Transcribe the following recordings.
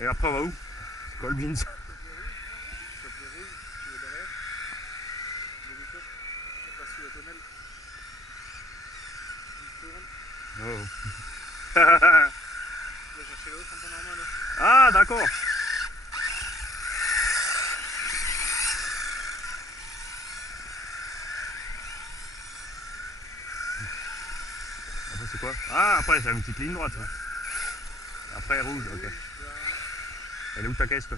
Et après on va où? Colbins. Oh. Ah d'accord. Après c'est quoi? Ah après c'est une petite ligne droite. Ouais. Après rouge, ok. Elle est où ta caisse toi?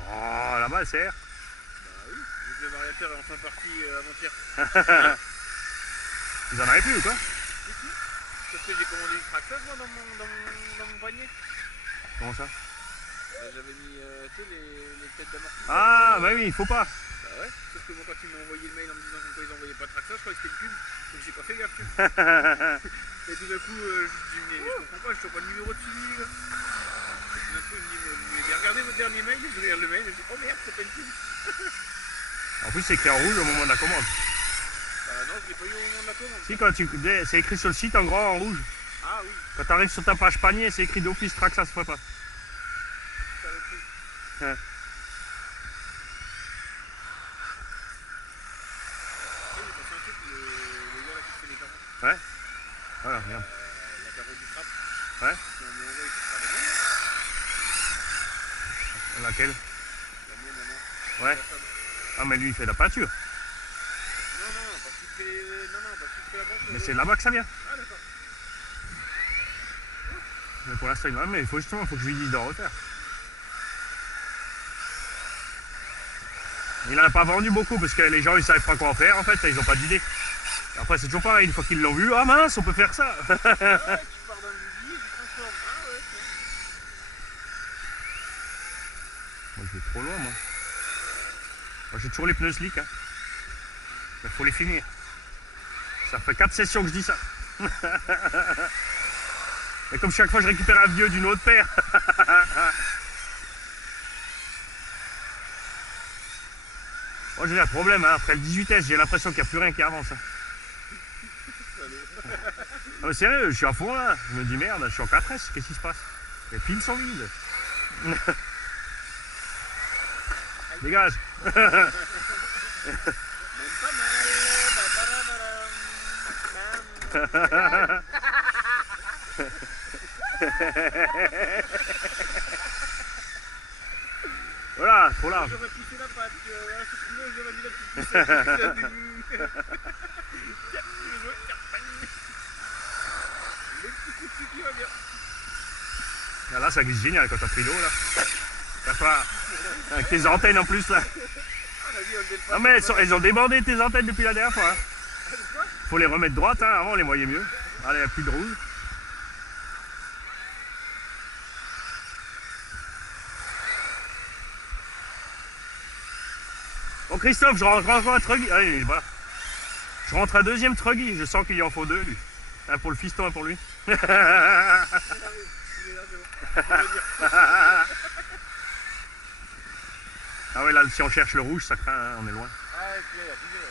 Oh là-bas elle sert. Bah oui, vu que le variateur est enfin parti avant-hier. Vous en avez plus ou quoi? Parce que j'ai commandé une tracteuse moi dans mon panier. Comment ça? J'avais mis tu sais, les têtes d'amortisseur. Ah bah oui, il faut pas. Bah ouais, sauf que moi quand ils m'ont envoyé le mail en me disant qu'ils n'envoyaient pas de tracteur, je croyais que c'était une pub. Donc j'ai pas fait gaffe. Et tout d'un coup, je dis mais je comprends pas, je trouve pas le numéro de suivi. Et tout d'un coup, il me dit mais regardez votre dernier mail, et je regarde le mail et je dis oh merde, c'est pas une pub. En plus c'est écrit en rouge au moment de la commande. Bah non, je l'ai pas eu au moment de la commande. Si quand c'est écrit sur le site en grand en rouge. Ah oui. Quand tu arrives sur ta page panier, c'est écrit d'office track, ça se ferait pas. Ça le pris. Ouais. J'ai pensé un truc, le gars là qui fait les carreaux. Ouais. Voilà, regarde. La carreau du trap. Ouais. Si on me l'envoie, il faut faire les mêmes. Laquelle? La mienne, maman. Ouais. Ah mais lui il fait la peinture. Non, parce qu'il fait. Non, parce qu'il fait la banque. Mais c'est là-bas que ça vient. Ah d'accord. Mais pour l'instant il va, mais il faut justement, faut que je lui dise de refaire. Il en a pas vendu beaucoup parce que les gens ils savent pas quoi en faire en fait, ils ont pas d'idée. Après c'est toujours pareil, une fois qu'ils l'ont vu, ah mince on peut faire ça. Ah ouais, tu pars d'un billet, tu transformes. Ah ouais, Moi je vais trop loin moi. Moi j'ai toujours les pneus slick hein. Il faut les finir. Ça fait 4 sessions que je dis ça. Et comme chaque fois je récupère un vieux d'une autre paire. Moi j'ai un problème hein. Après le 18S j'ai l'impression qu'il n'y a plus rien qui avance. Hein. Ah mais sérieux, je suis à fond là. Je me dis merde, je suis en 4S, qu'est-ce qui se passe? Les piles sont vides. Dégage. même pas mal. Voilà, trop large. J'aurais poussé la patte, j'aurais mis la petite poussée. Le petit coup de pied qui va bien. Ah, là ça glisse génial quand t'as pris l'eau là. Avec tes antennes en plus là. Ah mais elles ont débordé tes antennes depuis la dernière fois. Hein. Faut les remettre droites, hein. Avant on les voyait mieux. Allez, il n'y a plus de rouge. Bon Christophe, je rentre un truggy. Allez, voilà. Je rentre un deuxième truggy, je sens qu'il y en faut deux lui. Un pour le fiston, un pour lui. Ah ouais là si on cherche le rouge ça craint, hein, on est loin. Ah ouais, il y a plusieurs.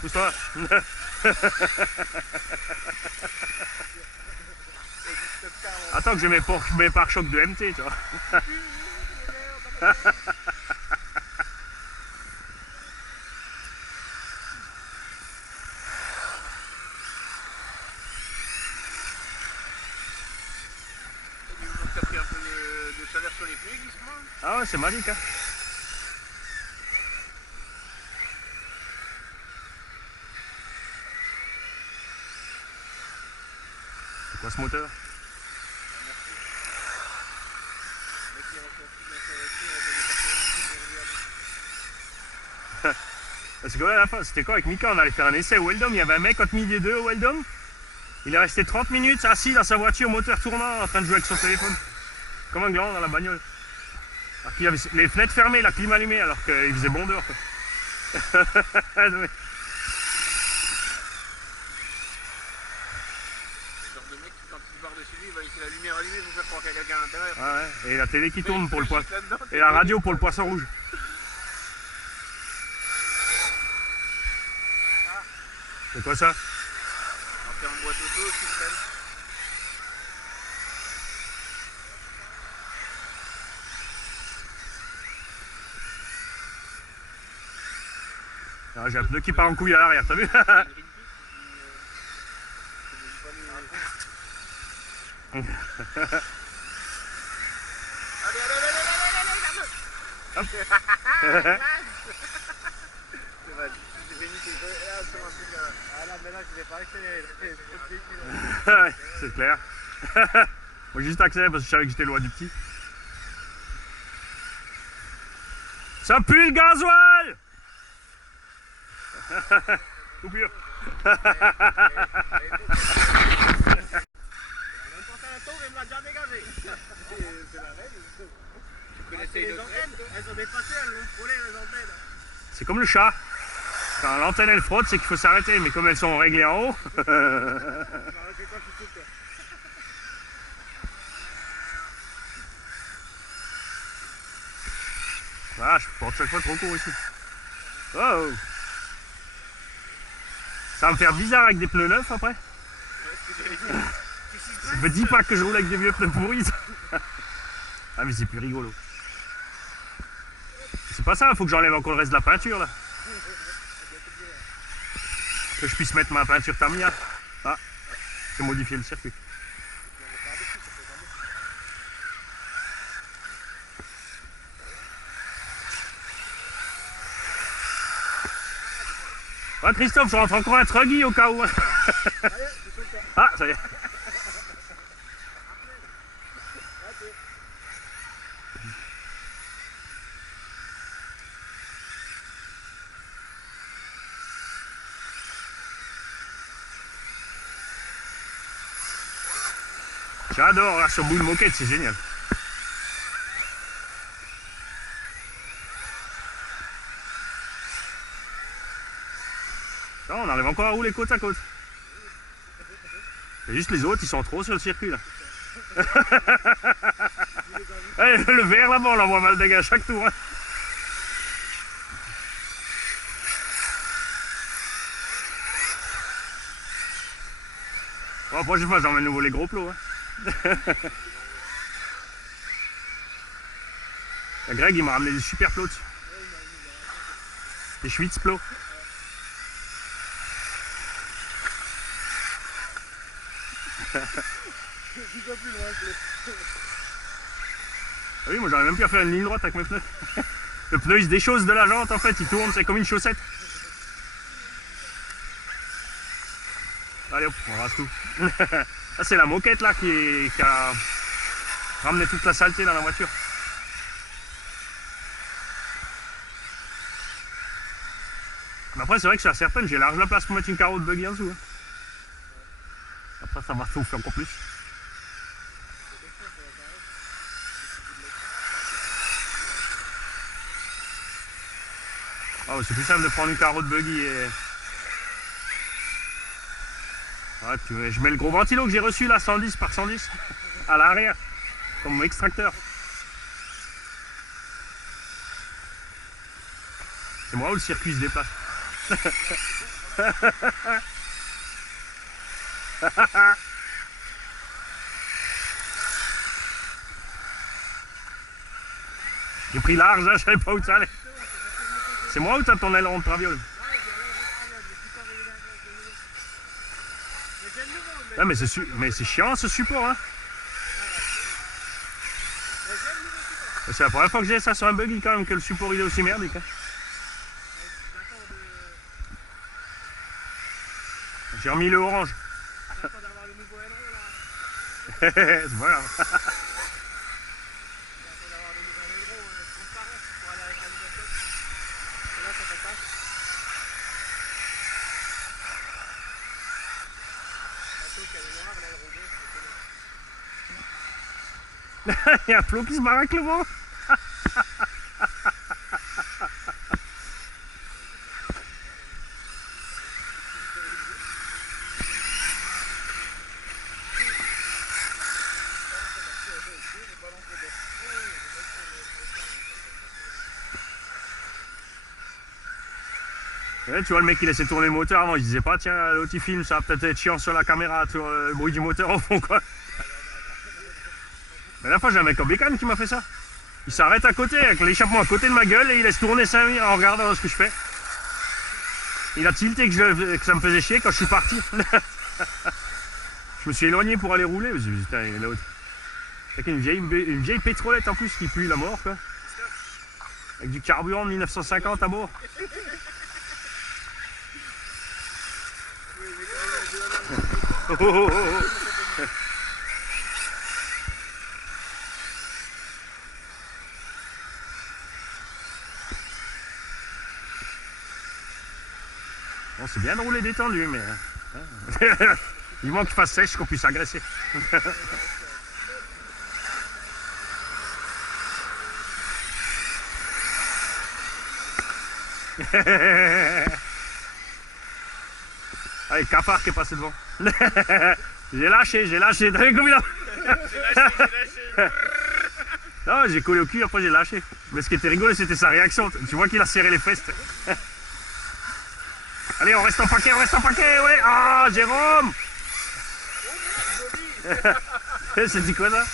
Pousse-toi. Attends que j'ai mes pare-chocs de MT, tu vois. T'as pris un peu de chaleur sur les pieds, glissement. Ah ouais, c'est magique, hein. C'est quoi ce moteur? Parce que ouais, à la fin, c'était quoi avec Mika? On allait faire un essai au Weldom. Il y avait un mec entre midi et deux au Weldom. Il est resté 30 minutes assis dans sa voiture, moteur tournant, en train de jouer avec son téléphone. Comme un gland dans la bagnole. Alors qu'il avait les fenêtres fermées, la clim allumée, alors qu'il faisait bon dehors. La lumière allumée pour faire croire qu'il y a quelqu'un à l'intérieur. Ah ouais. Et la télé qui tourne pour le poisson. Et la radio pour le poisson rouge. C'est quoi ça? En faire en boîte auto, système. Ah, j'ai un pneu qui part en couille à l'arrière, t'as vu? Ouais, c'est clair. Moi j'ai juste accéléré parce que je savais que j'étais loin du petit. Ça pue le gasoil! Coupure. C'est comme le chat. Quand l'antenne elle frotte, c'est qu'il faut s'arrêter, mais comme elles sont réglées en haut. Ah, je porte chaque fois trop court ici. Oh! Ça va me faire bizarre avec des pneus neufs après. Ça fait 10 pas que je roule avec des vieux pneus pourris. Ah mais c'est plus rigolo. C'est pas ça, il faut que j'enlève encore le reste de la peinture là. Que je puisse mettre ma peinture Tamiya. Ah, j'ai modifié le circuit. Ah Christophe, je rentre encore un truggy au cas où. Ah, ça y est. J'adore là sur boule moquette, c'est génial. Ça, on arrive encore à rouler côte à côte. C'est juste les autres, ils sont trop sur le circuit là. Hey, le vert là-bas, on l'envoie mal dégâts à chaque tour. Hein. Bon, après, je sais pas, j'emmène nouveau les gros plots. Hein. Greg, il m'a ramené des super plots dessus. Des Schwitz plots. Ah oui, moi j'arrive même plus à faire une ligne droite avec mes pneus. Le pneu il se déchausse de la jante en fait, il tourne, c'est comme une chaussette. Allez hop, on rase tout. Ça c'est la moquette là qui a ramené toute la saleté dans la voiture. Mais après c'est vrai que sur la Serpent j'ai large la place pour mettre une carreau de buggy en dessous. Hein. Après ça va souffler encore plus. Oh, c'est plus simple de prendre une carreau de buggy et... Ouais, je mets le gros ventilo que j'ai reçu là, 110 par 110, à l'arrière, comme extracteur. C'est moi où le circuit se déplace. J'ai pris large, hein, je savais pas où ça allait. C'est moi ou t'as ton aileron de traviole? Ah, mais c'est chiant ce support. Hein. C'est la première fois que j'ai ça sur un buggy quand même, que le support il est aussi merdique. Hein. J'ai remis le orange. C'est pas grave. Il y a un flot qui se barre avec le vent. Ouais, tu vois, le mec, il laissait tourner le moteur avant. Il disait pas, tiens, l'autre, il filme, ça va peut-être être chiant sur la caméra, tu vois, le bruit du moteur au fond, quoi. Mais la fois, j'ai un mec en bécane qui m'a fait ça. Il s'arrête à côté, avec l'échappement à côté de ma gueule, et il laisse tourner 5 minutes en regardant ce que je fais. Il a tilté que ça me faisait chier quand je suis parti. Je me suis éloigné pour aller rouler. Je me suis dit, putain, il est l'autre. Avec une vieille pétrolette en plus qui pue la mort, quoi. Avec du carburant de 1950 à bord. Oh, oh, oh, oh. Bon, c'est bien de rouler détendu, mais... Hein. Il manque qu'il fasse sèche, qu'on puisse agresser. Allez, cafard qui est passé devant. J'ai lâché. T'as vu comme il a... J'ai lâché. Non, j'ai collé au cul, après j'ai lâché. Mais ce qui était rigolo, c'était sa réaction. Tu vois qu'il a serré les fesses. Allez, on reste en paquet, ouais. Ah, Jérôme. C'est dit quoi, ça?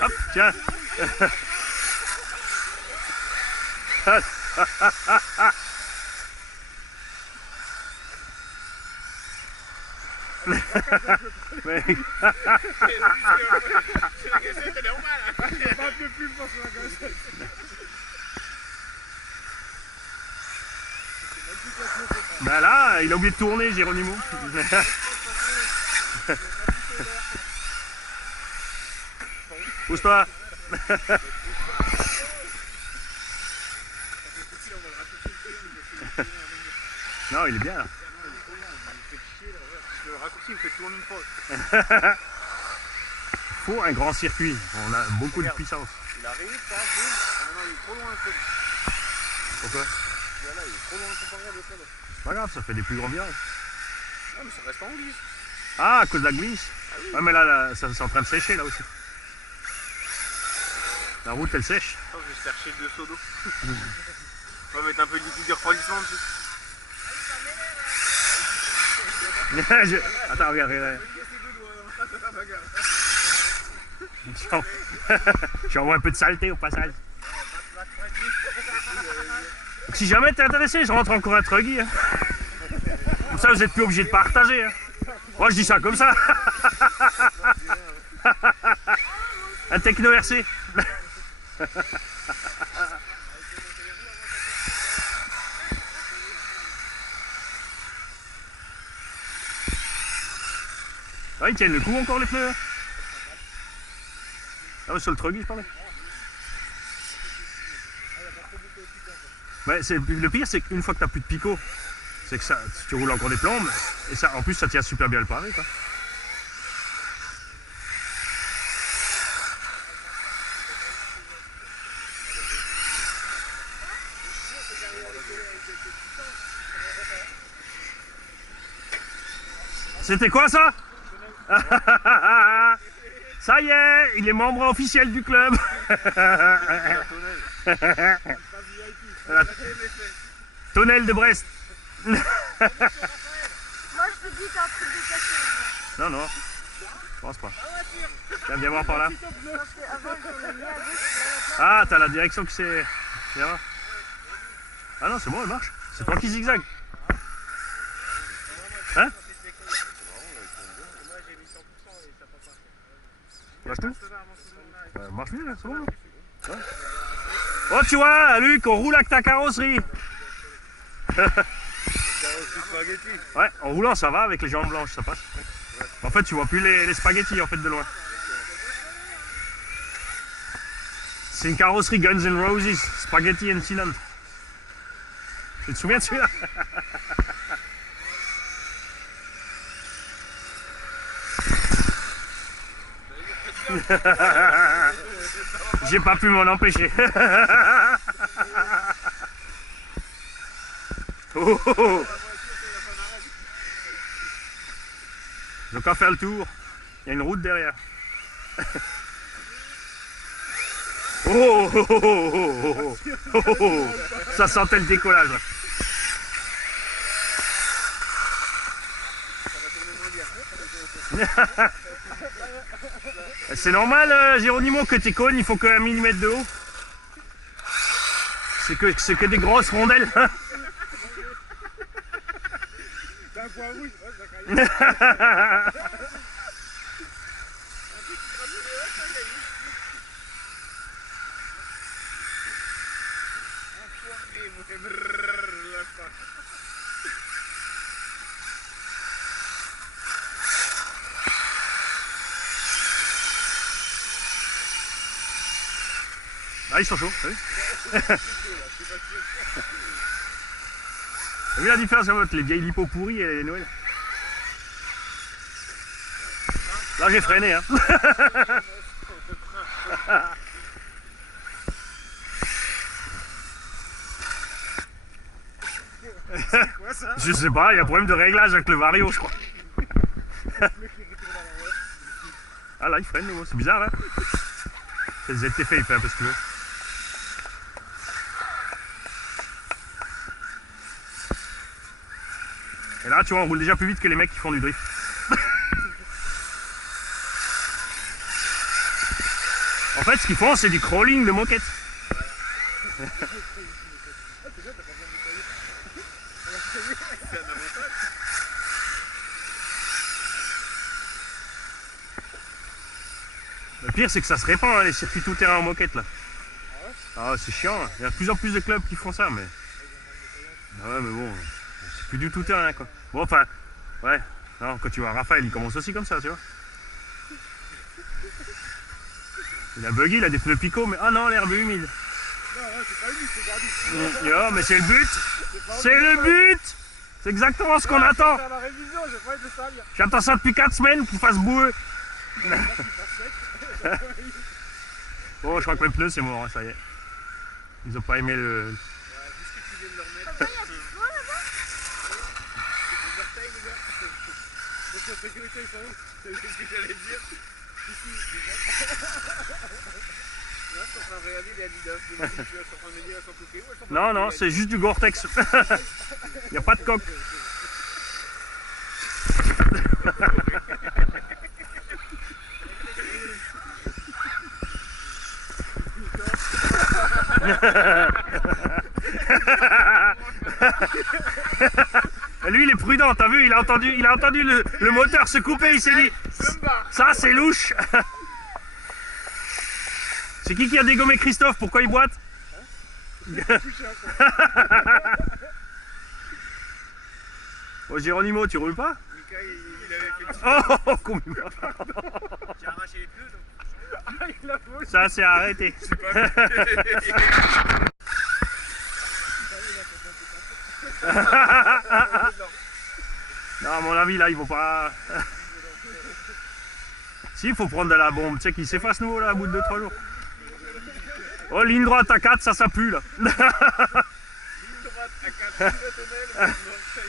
Hop, tiens. Mais... Ben là, il a oublié de tourner, Géronimo. Pousse-toi. Non, il est bien là. Le raccourci, il me fait tourner une fois. Faut un grand circuit. On a beaucoup de puissance. Il arrive, ça, boum. Maintenant, il est trop loin, le code. Pourquoi? Là, il est trop loin comparé à l'autre là. C'est pas grave, ça fait des plus grands virages. Ah, mais ça reste en glisse. Ah, à cause de la glisse. Ah oui. Ouais, mais là, ça c'est en train de sécher là aussi. La route, elle sèche. Oh, je vais chercher 2 seaux d'eau. On va mettre un peu de liquide de refroidissement dessus. Attends, regarde. J'envoie un peu de saleté au passage. Donc, si jamais t'es intéressé, je rentre encore un truggy. Hein. Comme ça, vous n'êtes plus obligé de partager. Hein. Moi, je dis ça comme ça. Un techno RC. Ah, ils tiennent le coup encore les pneus. Ah ouais, sur le truggy, je parlais. Ouais, le pire, c'est qu'une fois que tu n'as plus de picot, c'est que ça, tu roules encore des plombes, et ça, en plus, ça tient super bien le pavé, quoi. C'était quoi ça? Ça y est, il est membre officiel du club. Tonnelle de Brest. Moi je te dis t'as un truc de caché. Non, non, je pense pas. Viens voir par là. Parce qu'avant ils ont mis à gauche. Ah, t'as la direction qui s'est... Viens voir. Ah non, c'est bon, elle marche. C'est toi qui zigzag. Hein? Lâche tout. Marche bien, là, c'est bon. Ouais. Oh, tu vois, Luc, on roule avec ta carrosserie. Ouais, en roulant, ça va, avec les jambes blanches, ça passe. En fait, tu vois plus les spaghettis, en fait, de loin. C'est une carrosserie Guns N' Roses, Spaghetti Incident. Tu te souviens de celui-là? J'ai pas pu m'en empêcher. Oh, oh, oh. Ils ont qu'à faire le tour. Il y a une route derrière. Oh, oh, oh, oh, oh, oh, oh, oh. Ça sentait le décollage. Là. C'est normal, Géronimo, que tes cônes, il faut qu'un millimètre de haut. C'est que des grosses rondelles. C'est un point rouge, ouais, ça caille. Ah, ils sont chauds, t'as vu? T'as vu la différence entre les vieilles lipos pourries et les nouvelles? Là, j'ai freiné, hein. Quoi ça? Je sais pas, il y a un problème de réglage avec le vario, je crois. Ah là, il freine nouveau, c'est bizarre, hein. C'est le ZTF, il fait un peu ce qu'il veut. Et là, tu vois, on roule déjà plus vite que les mecs qui font du drift. En fait, ce qu'ils font, c'est du crawling de moquette. Le pire, c'est que ça se répand, hein, les circuits tout-terrain en moquette, là. Ah, c'est chiant, hein. Il y a de plus en plus de clubs qui font ça, mais... Ah ouais, mais bon, c'est plus du tout-terrain, quoi. Bon, enfin, ouais. Non, quand tu vois Raphaël, il commence aussi comme ça, tu vois. Il a buggy, il a des pneus picots, mais... Ah non, l'herbe est humide. Non, c'est pas humide, c'est gardi. Yo, mais c'est le but. C'est le but. C'est exactement ce qu'on attend. Faire la révision, j'ai pas envie de le salir. J'attends ça depuis 4 semaines qu'il fasse boueux. Bon, je crois que mes pneus, c'est mort, hein, ça y est. Ils ont pas aimé le... Ouais, vu ce que tu viens de leur mettre. Papa, il y a du feu là-bas? Les orteils, les gars. Donc la sécurité, ils sont où? C'est ce que j'allais dire. Ici, là, je suis en train de regarder les Adidas. Tu es en train de me dire, elles sont coupées ou elles sont pas Non, coupées, non, les c'est juste du Gore-Tex. Il n'y a pas de coque. Lui, il est prudent, t'as vu, il a entendu le moteur se couper, il s'est dit, ça c'est louche. C'est qui a dégommé Christophe? Pourquoi il boite? Oh, Géronimo, tu roules pas? Mika, il avait fait le Oh, combien? J'ai arraché les pneus, donc. Il a fauché. Ça, c'est arrêté. C'est pas Non, à mon avis, là, ils vont pas... Si, il faut prendre de la bombe, tu sais, qu'il s'efface nouveau, là, à bout de 2-3 jours. Oh, ligne droite à 4, ça pue, là. ligne droite à 4, le tunnel, il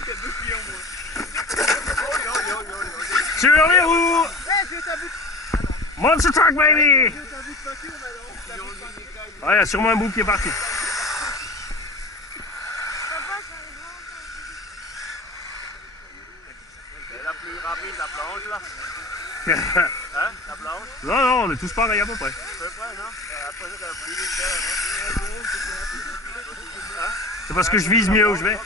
y a 2 pieds en moins. Sur les roues! Eh, j'ai ta boucle. Monster truck, baby! J'ai ta boucle voiture, mais alors. Ouais, il y a sûrement un bout qui est parti. Papa, ça arrivera encore. C'est la plus rapide, la planche là. Hein, la planche? Non, non, on est tous pareils à peu près. À peu près, non? Après ça, t'as plus vite qu'elle, hein? C'est parce que je vise mieux où je vais.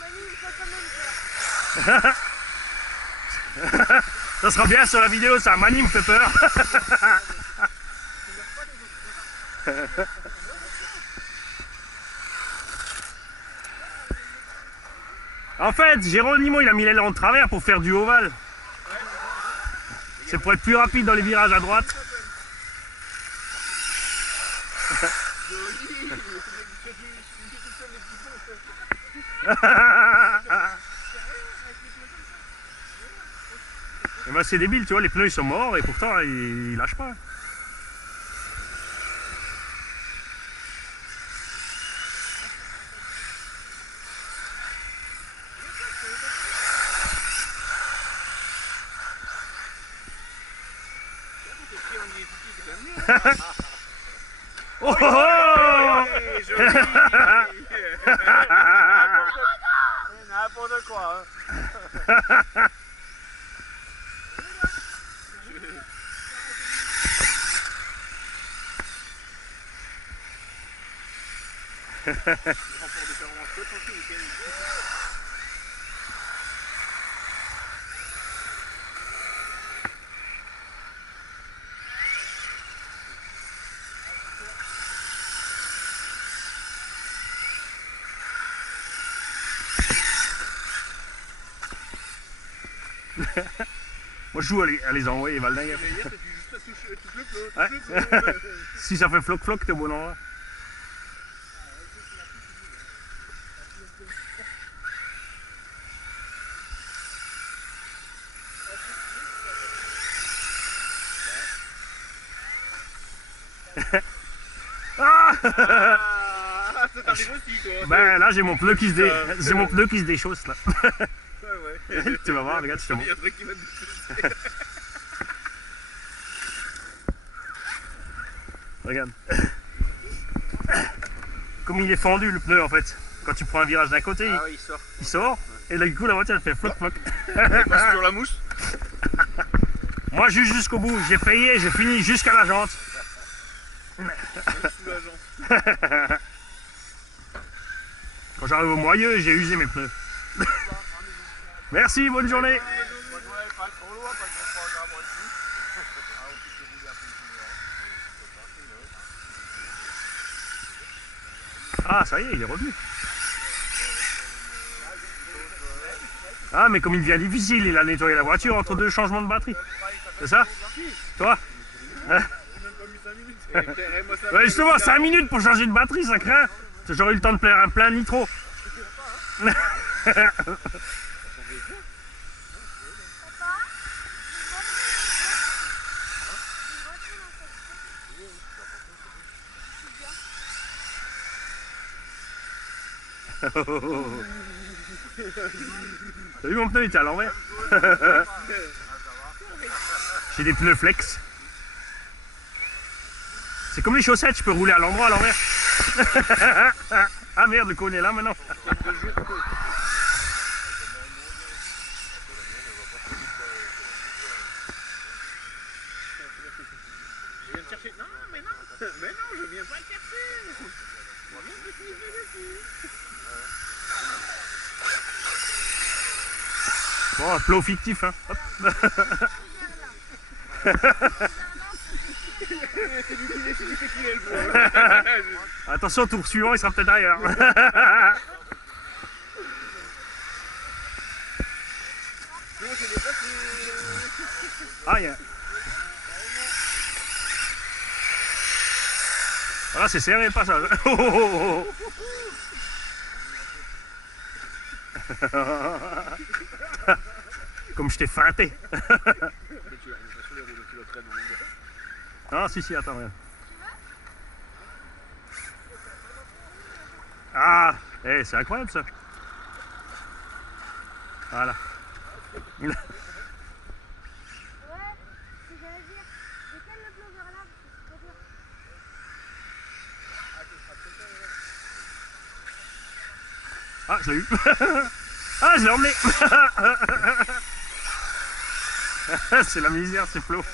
Manu, il fait quand même peur. Ça sera bien sur la vidéo, ça. Mani me fait peur. En fait, Géronimo, il a mis l'élan de travers pour faire du ovale. C'est pour être plus rapide dans les virages à droite. Et ben c'est débile, tu vois, les pneus ils sont morts et pourtant ils lâchent pas. tes pieds en inédité, c'est quand même mieux. Oh oh oh Ouais, joli. N'importe quoi, hein. Le rapport de performance, toi, tranquille, nickel. Moi je joue à les envoyer valdingues. Hier, t'as dû juste touche le flot, Ouais. touche le flot. Si ça fait floc floc, t'es au bon endroit. Ah Ah, ça t'arrive aussi, toi. ben là j'ai mon pneu qui se déchausse là. Ouais, ouais. Tu vas voir, regarde, je te Il montre. y a un truc qui va te déchausser. Regarde. Comme il est fendu le pneu en fait. Quand tu prends un virage d'un côté, Ah oui, il sort. il sort. Et là du coup la voiture elle fait floc floc. Passe sur la mousse. Moi juste jusqu'au bout, j'ai payé, j'ai fini jusqu'à la jante. Soulageant. Quand j'arrive au Moyeux, j'ai usé mes pneus. Merci, bonne journée. Pas trop loin, parce qu'on prend un mois dessus. Ah, on peut se rouler un peu plus, hein. Ah ça y est, il est revenu. Ah mais comme il devient difficile, il a nettoyé la voiture entre deux changements de batterie. C'est ça? Toi? J'ai même pas mis 5 minutes. Eh, frère, eh, moi, ça Ouais, justement, 5 minutes pour changer de batterie, ça craint. J'aurais eu le temps de plaire un plein nitro. T'as vu mon pneu, il était à l'envers. J'ai des pneus flex. C'est comme les chaussettes, je peux rouler à l'endroit à l'envers. Ah merde, le cône est là maintenant. Je viens te chercher. Non, mais non. Mais non, je viens pas te chercher. Je viens te sniffer dessus. Bon, un plot fictif, hein. Hop. C'est lui qui fait qu'il est le bois. Attention, tour suivant, il sera peut-être ailleurs. Sinon, c'est dépassé. Ah, il y a... Voilà, c'est serré le passage. Oh, oh, oh, oh. Comme je t'ai feinté. Mais tu l'as pas sur les roues, tu le traînes en longueur. Ah, si, attends, regarde. Ah, c'est incroyable ça. Voilà. Ouais, ce que j'allais dire. Décale le pneu vers là, parce que c'est pas dur. Ah, je l'ai eu. Ah, je l'ai emmené. C'est la misère, c'est Flo.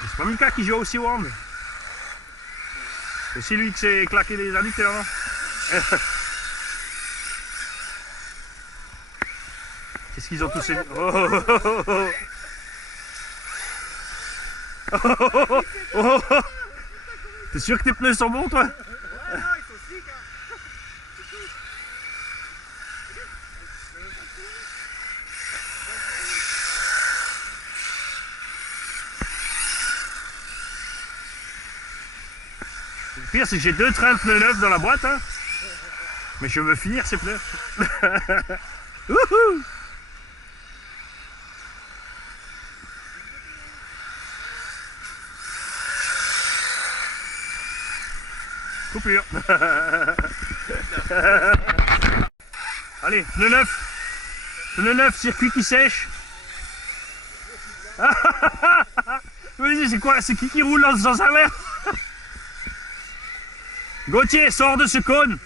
C'est pas Mika qui joue aussi au hand. C'est lui qui s'est claqué les adducteurs, non? Qu'est-ce qu'ils ont tous aimé? Oh, oh, oh, oh. Oh, oh, oh, oh, oh. T'es sûr que tes pneus sont bons, toi? Ouais, non, ils sont slick, hein. Le pire, c'est que j'ai 2 trains de pneus neufs dans la boîte, hein. Mais je veux finir ces pneus. Wouhou! Coupure. Allez, pneu neuf. Pneu neuf, circuit qui sèche. C'est quoi? C'est qui roule dans le sens inverse? Gauthier, sors de ce cône.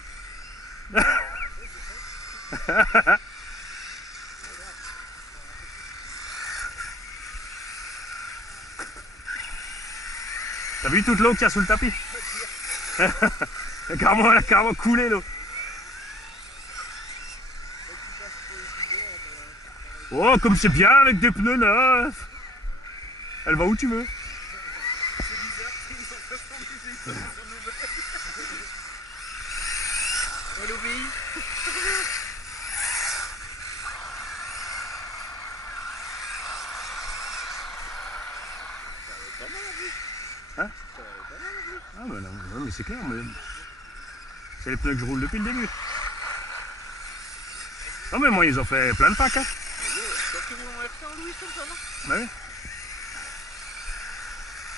T'as vu toute l'eau qu'il y a sous le tapis? Elle a carrément coulé l'eau. Oh, comme c'est bien avec des pneus neufs. Elle va où tu veux. C'est bizarre, ils sont presque sur nous. Elle obéit. Hein? Ah bah non, mais c'est clair, c'est les pneus que je roule depuis le début. Non mais moi ils ont fait plein de packs. Hein. Bah oui.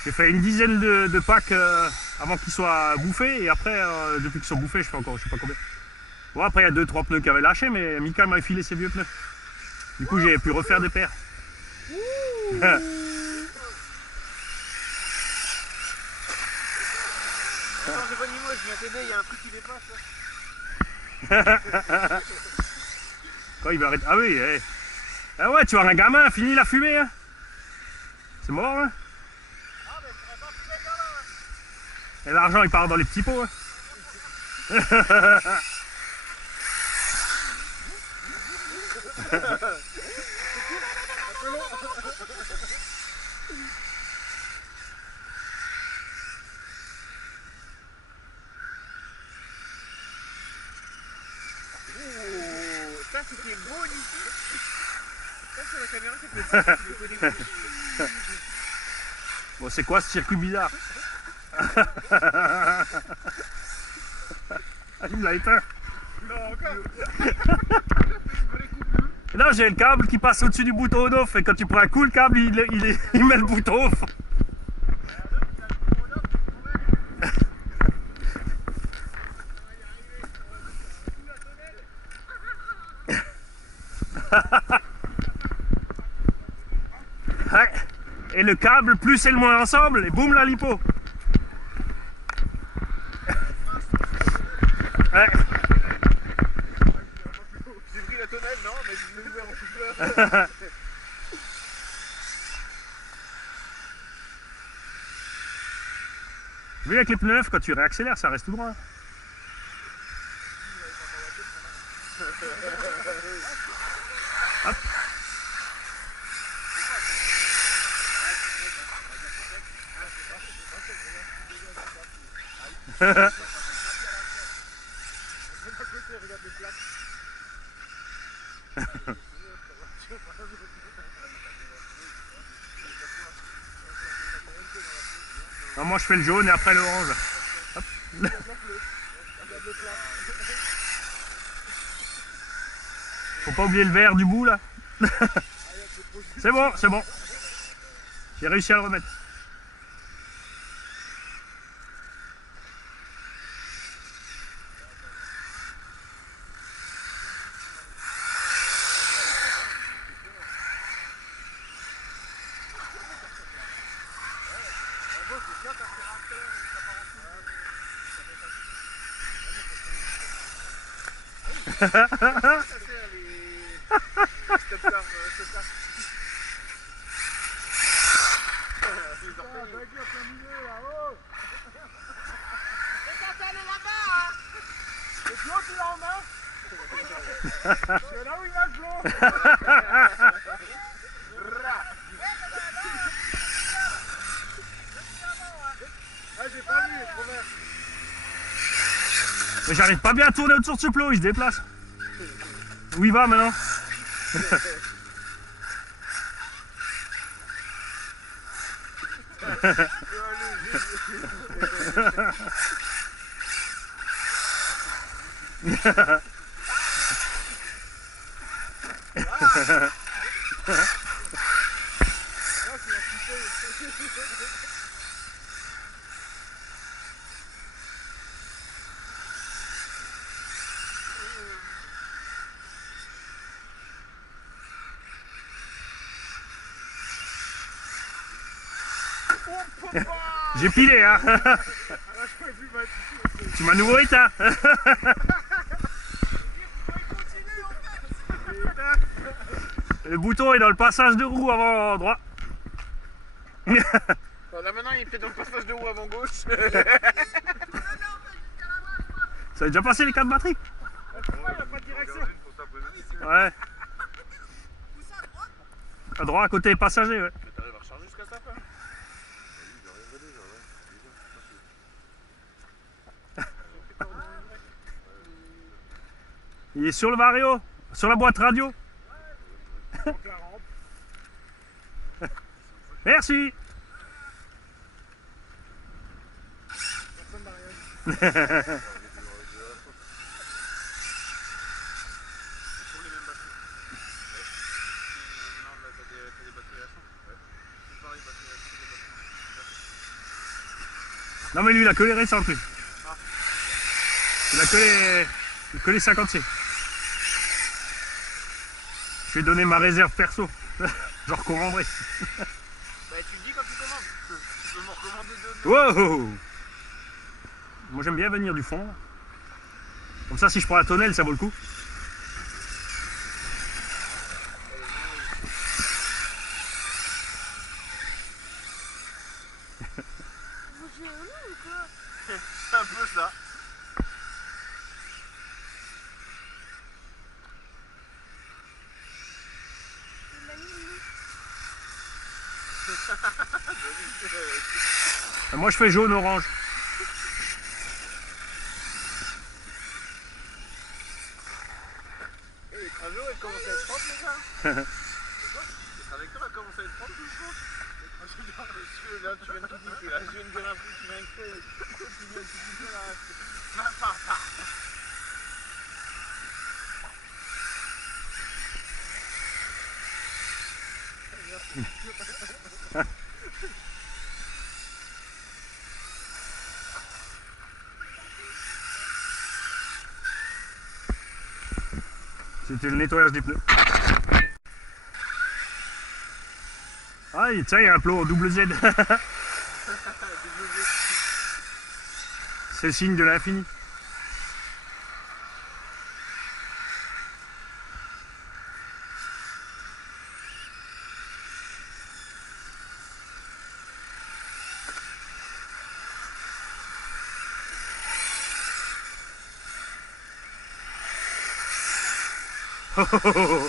J'ai fait une dizaine de packs avant qu'ils soient bouffés et après depuis qu'ils sont bouffés je fais encore je sais pas combien. Bon après il y a 2-3 pneus qui avaient lâché mais Mika m'a filé ses vieux pneus. Du coup j'ai pu refaire des paires. Non, j'ai pas dit moi, je viens t'aider, il y a un truc qui dépasse là. Quand il va arrêter. Ah oui, ah ouais, tu vois un gamin, fini la fumée. Hein. C'est mort. Hein. Ah, mais je pourrais pas fumer quand même. Et l'argent il part dans les petits pots. Hein. Ça, ce qui est beau ici, ça sur la caméra, ça peut être ça. Bon, c'est quoi ce circuit bizarre? Il l'a éteint. Non, encore. Non, j'ai le câble qui passe au-dessus du bouton on-off et quand tu prends un coup, le câble il met le bouton off. Ouais. Et le câble, plus et le moins ensemble, et boum la lipo. Ouais. J'ai pris la tonnelle, non, mais je l'ai ouvert en souffleur. Vu avec les pneus neufs, quand tu réaccélères, ça reste tout droit. Hop. Non, moi je fais le jaune et après l'orange. Hop. Faut pas oublier le vert du bout là. C'est bon, c'est bon. J'ai réussi à le remettre. C'est là où il va le flot. Ah, j'ai pas vu, trop vert. Mais j'arrive pas bien à tourner autour de ce plot, il se déplace. Où il va maintenant? J'ai pilé, hein. Tu m'as nouveau éteint. Le bouton est dans le passage de roue avant droit. Là maintenant il est peut-être dans le passage de roue avant gauche. Ça a déjà passé les 4 batteries? Il n'y a pas de direction. Ouais. À droite, à côté passager, ouais. Mais t'arrives à recharger jusqu'à ça, quoi. Il est sur le vario, sur la boîte radio. Merci. Non mais lui il a que les récentes lui. Il a que les 56. Je vais donner ma réserve perso. Je recommanderai. Bah tu me dis quand tu commandes. Tu peux m'en recommander deux. Wow. Moi j'aime bien venir du fond. Comme ça si je prends la tonnelle ça vaut le coup. Vous jouez au loup ou quoi? C'est un peu ça. Il m'a mis une loupe. Moi je fais jaune-orange. Les travaux ils commencent à être propres les gars. Les trajectoires elles commencent à être propres tout le monde. Là tu viens de tout dire là, je viens de dire un truc, tu viens de faire. Tu viens de tout dire là. C'était le nettoyage des pneus. Ah, tiens, il y a un plot double Z. C'est le signe de l'infini. Oh, oh, oh, oh.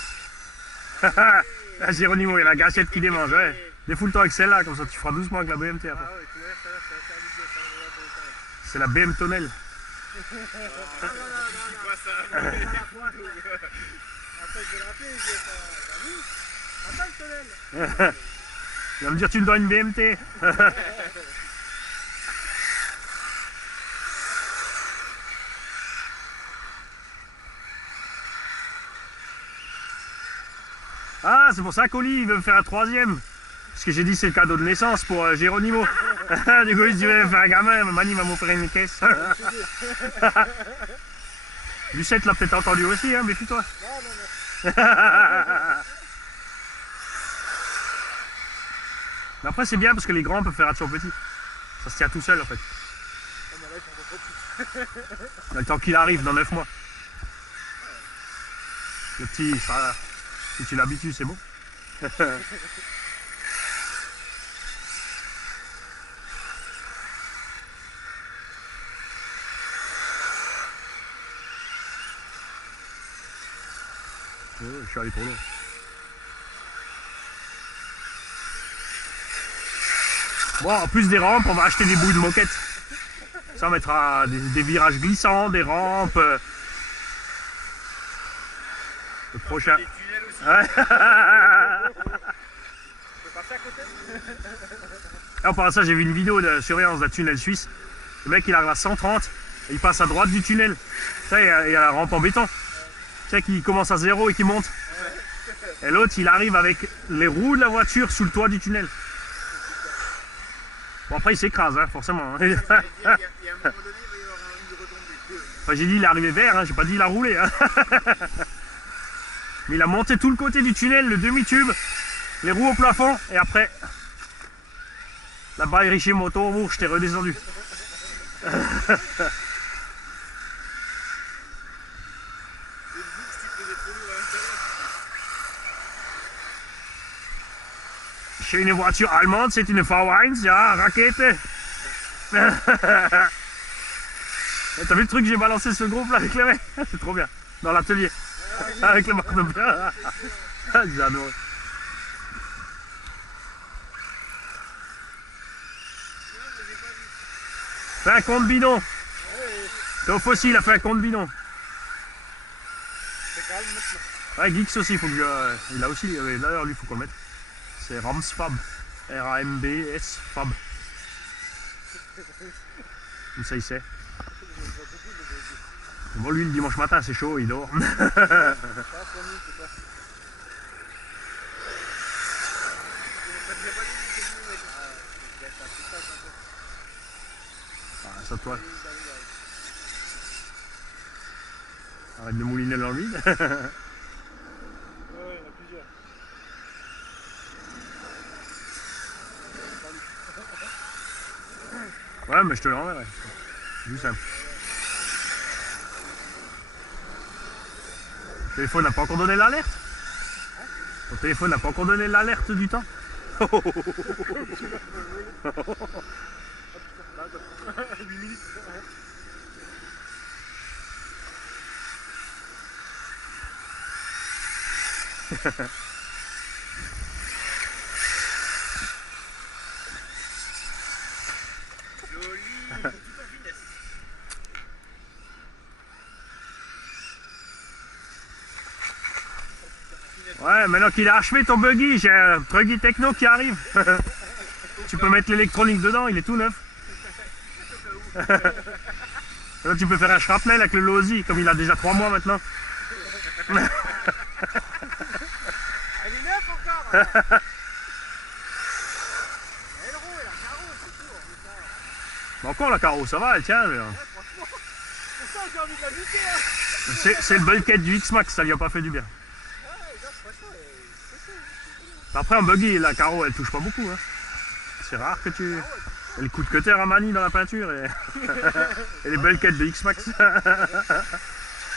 Ah, Géronimo, il y a la gâchette qui démange, ouais. Défoule-toi avec celle-là, comme ça tu feras doucement avec la BMT après. Ah ouais, tu vois, ça va faire vite de faire. C'est la BM Tonnelle. Dis pas ça. Après, je vais l'appeler, je vais faire. T'as vu? Attends le tonnel. Il va me dire tu me dois une BMT. Ah, c'est pour ça qu'Oli il veut me faire un troisième. Parce que j'ai dit c'est le cadeau de naissance pour Géronimo. Du coup il se dit il va faire un gamin, Mani va m'offrir une caisse. Lucette l'a peut-être entendu aussi, hein, méfie-toi. Non. Mais après c'est bien parce que les grands peuvent faire attention aux petits. Ça se tient tout seul en fait. Non, mais là, ils sont pas trop. On a le temps qu'il arrive dans 9 mois. Le petit, ça, si tu l'habitues, c'est bon. Oh, je suis allé trop loin. Bon, en plus des rampes, on va acheter des bouts de moquette. Ça, on mettra des virages glissants, des rampes. Le prochain. Des tunnels aussi. Ouais. Tu peux passer à côté. Alors, par ça, j'ai vu une vidéo de surveillance d'un tunnel suisse. Le mec, il arrive à 130 et il passe à droite du tunnel. Ça, il y a la rampe en béton. Tu sais, qui commence à 0 et qui monte. Et l'autre, il arrive avec les roues de la voiture sous le toit du tunnel. Bon, après, il s'écrase, hein, forcément. Il y a un moment donné, il va y avoir une retombée. Enfin, j'ai dit, il est arrivé vert, hein, j'ai pas dit, il a roulé. Hein. Mais il a monté tout le côté du tunnel, le demi-tube, les roues au plafond, et après, T'as pas ériché mon tour, je t'ai redescendu. Et le bouc, tu te faisais trop lourd à l'intérieur. Chez une voiture allemande, c'est une V1, ja, Rakete. T'as vu le truc que j'ai balancé ce groupe là avec les mecs? C'est trop bien. Dans l'atelier. Avec le marque de bien. J'ai adoré. Fais un compte bidon. Toff aussi, il a fait un compte bidon. C'est calme maintenant. Ouais, Geeks aussi, faut que il a aussi. D'ailleurs, lui, faut qu'on le mette. C'est Ramsfab. R-A-M-B-S Fab. Comme ça, il sait. Bon, lui, le dimanche matin, c'est chaud, il dort. Ah, ça, toi. Arrête de mouliner dans le vide. Ouais, il y en a plusieurs. Ouais, mais je te l'enverrai. C'est juste simple. Ton téléphone n'a pas encore donné l'alerte? Ton téléphone n'a pas encore donné l'alerte du temps? 8 minutes. Joli, tout en finesse. Ouais, maintenant qu'il a achevé ton buggy, j'ai un buggy techno qui arrive. Tu peux mettre l'électronique dedans, il est tout neuf. Là, tu peux faire un shrapnel avec le Losi, comme il a déjà 3 mois maintenant. Elle est neuve encore. Elle roule, la carreau, c'est tout. Mais encore la carreau, ça va, elle tient. Mais, Franchement, c'est ça, j'ai envie de la buter. Hein. c'est le bulkhead du X-Max, ça lui a pas fait du bien. Ouais, non, franchement, Après, un buggy, la carreau, elle touche pas beaucoup. Hein. C'est rare que tu. Elle coûte que terre à manie dans la peinture et, et les bulkheads de X-Max.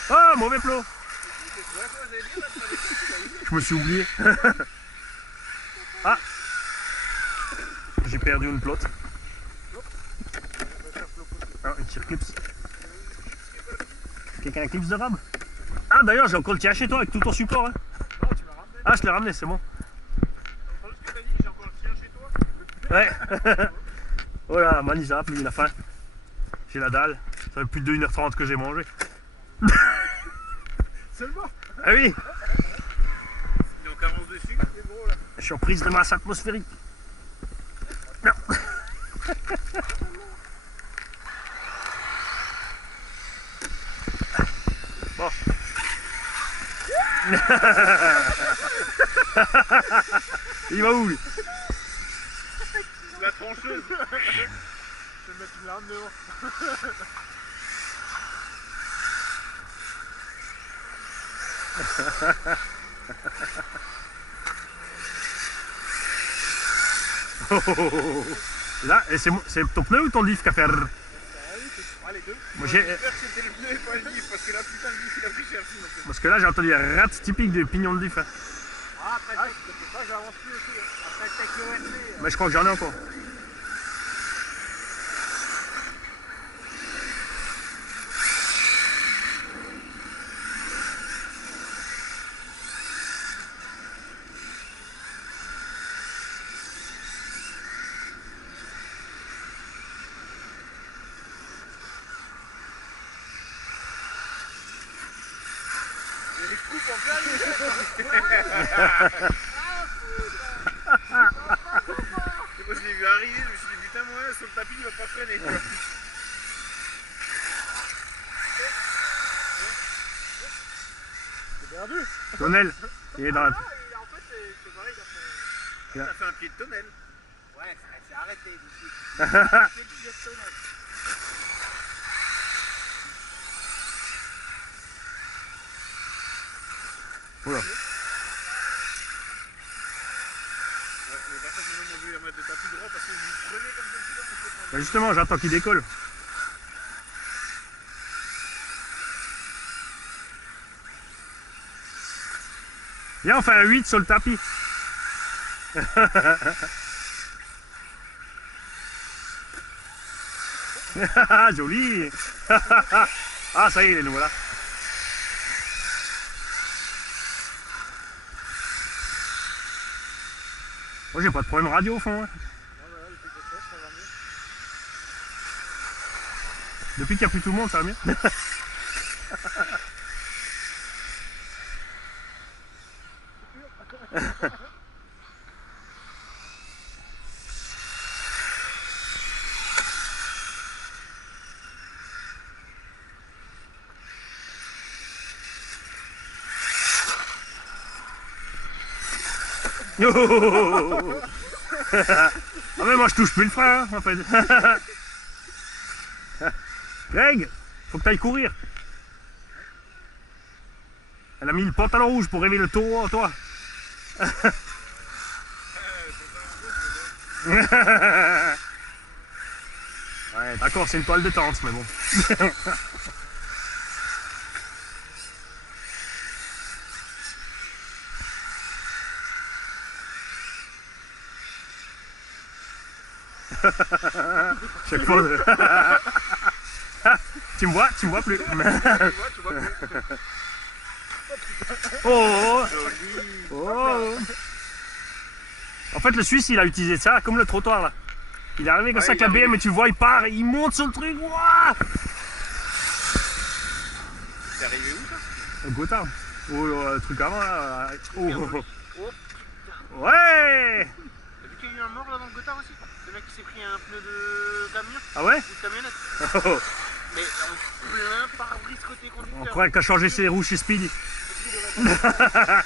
Oh, mauvais plot! Je me suis oublié. Ah! J'ai perdu une plotte. Ah, une tire clips. Quelqu'un a un clips de rame? Ah, d'ailleurs, j'ai encore le tien chez toi avec tout ton support. Hein. non, tu m'as ramené. Ah, je l'ai ramené, c'est bon. T'as ce que t'as dit, j'ai encore le tien chez toi. Ouais. Oh là, Mani, ça lui, il a faim. J'ai la dalle. Ça fait plus de 1h30 que j'ai mangé. Seulement. Ah oui! Il est en carence dessus. C'est gros là. Je suis en prise de masse atmosphérique. Non. Bon. Il va où lui? La trancheuse. Je vais mettre une larme devant. Là, et c'est ton pneu ou ton diff qui a fait rrr? Ah, les deux. Moi j'ai. J'espère que c'était le pneu et pas le diff, parce que là, putain, le diff, il a pris cher sinon. Parce que là j'ai entendu un rat typique du pignon de diff. Hein. Ah, après, ça, j'avance plus aussi. Après, le tech ORC. Mais je crois que j'en ai encore. Il les coupe en plein milieu. Et moi, je l'ai vu arriver, je me suis dit, putain, moi, sur le tapis, il va pas freiner. Tu vois. C'est perdu. Tonnel, il est dans la. Ah, et en fait, c'est pareil, il a fait. Ça fait un pied de tonnel. Ouais, c'est arrêté d'ici. C'est le pied de tonnel. Oula. Ouais, mais par contre, maintenant, moi, je vais remettre le tapis droit parce que je me prenais comme ça. Bah justement, j'attends qu'il décolle. Viens, on fait un 8 sur le tapis. Joli. Ah, ça y est, il est nouveau là. Moi, j'ai pas de problème radio au fond. Hein. Depuis qu'il n'y a plus tout le monde, ça va mieux. Ah mais moi je touche plus le frein hein, en fait. Greg, faut que tu ailles courir. Elle a mis le pantalon rouge pour réveiller le taureau en toi. Ouais, d'accord, c'est une toile de tente, mais bon. Chaque fois. Tu me vois plus. Tu vois plus. Oh, Joli. oh. En fait, le Suisse, il a utilisé ça comme le trottoir là. Il est arrivé comme ça avec la BM et tu le vois, il part et il monte sur le truc. Ouah, C'est arrivé où ça? au Gotthard. Oh, le truc avant là. Oh. Oh. Ouais. T'as vu qu'il y a eu un mort là dans le Gotthard aussi? Le mec qui s'est pris un pneu de camion Ah ouais. ou de camionnette. Oh. Mais en plein pare-brise côté conducteur. On croit qu'à changer ses roues chez Speedy. Ah,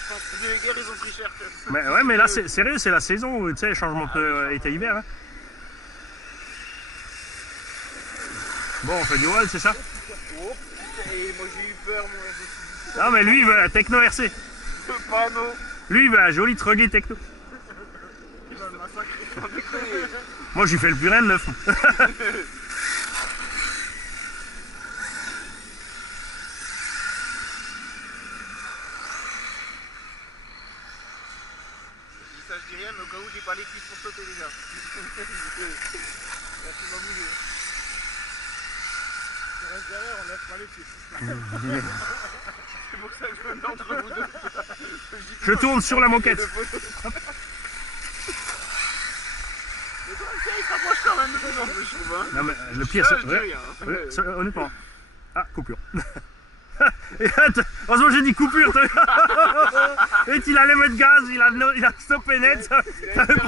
je pense que les guerres ils ont pris cher. Mais ouais, mais là, c'est sérieux, c'est la saison où tu sais, changement de été-hiver. Hein. Bon, on fait du wall, c'est ça? Oh. Et moi j'ai eu peur, moi. Non, mais lui, il veut un techno RC. Le panneau. Lui, il veut un joli truggy techno. Il va me massacrer sans déconner. Moi, j'ai fait le plus rien de neuf. Ça je dis rien, mais au cas où j'ai pas les cuisses pour sauter les gars. Merci pas mouiller. Tu restes derrière, on lève pas les pieds. C'est pour ça que je me mets entre vous deux. Je tourne sur la moquette. Mais toi, il s'approche quand même de plus en plus, je trouve. Hein. Non, mais le pire, Ça, c'est. je dis rien. Honnêtement. Ah, coupure. Et heureusement, j'ai dit coupure. Et il allait mettre gaz, il a stoppé net. Il a fait un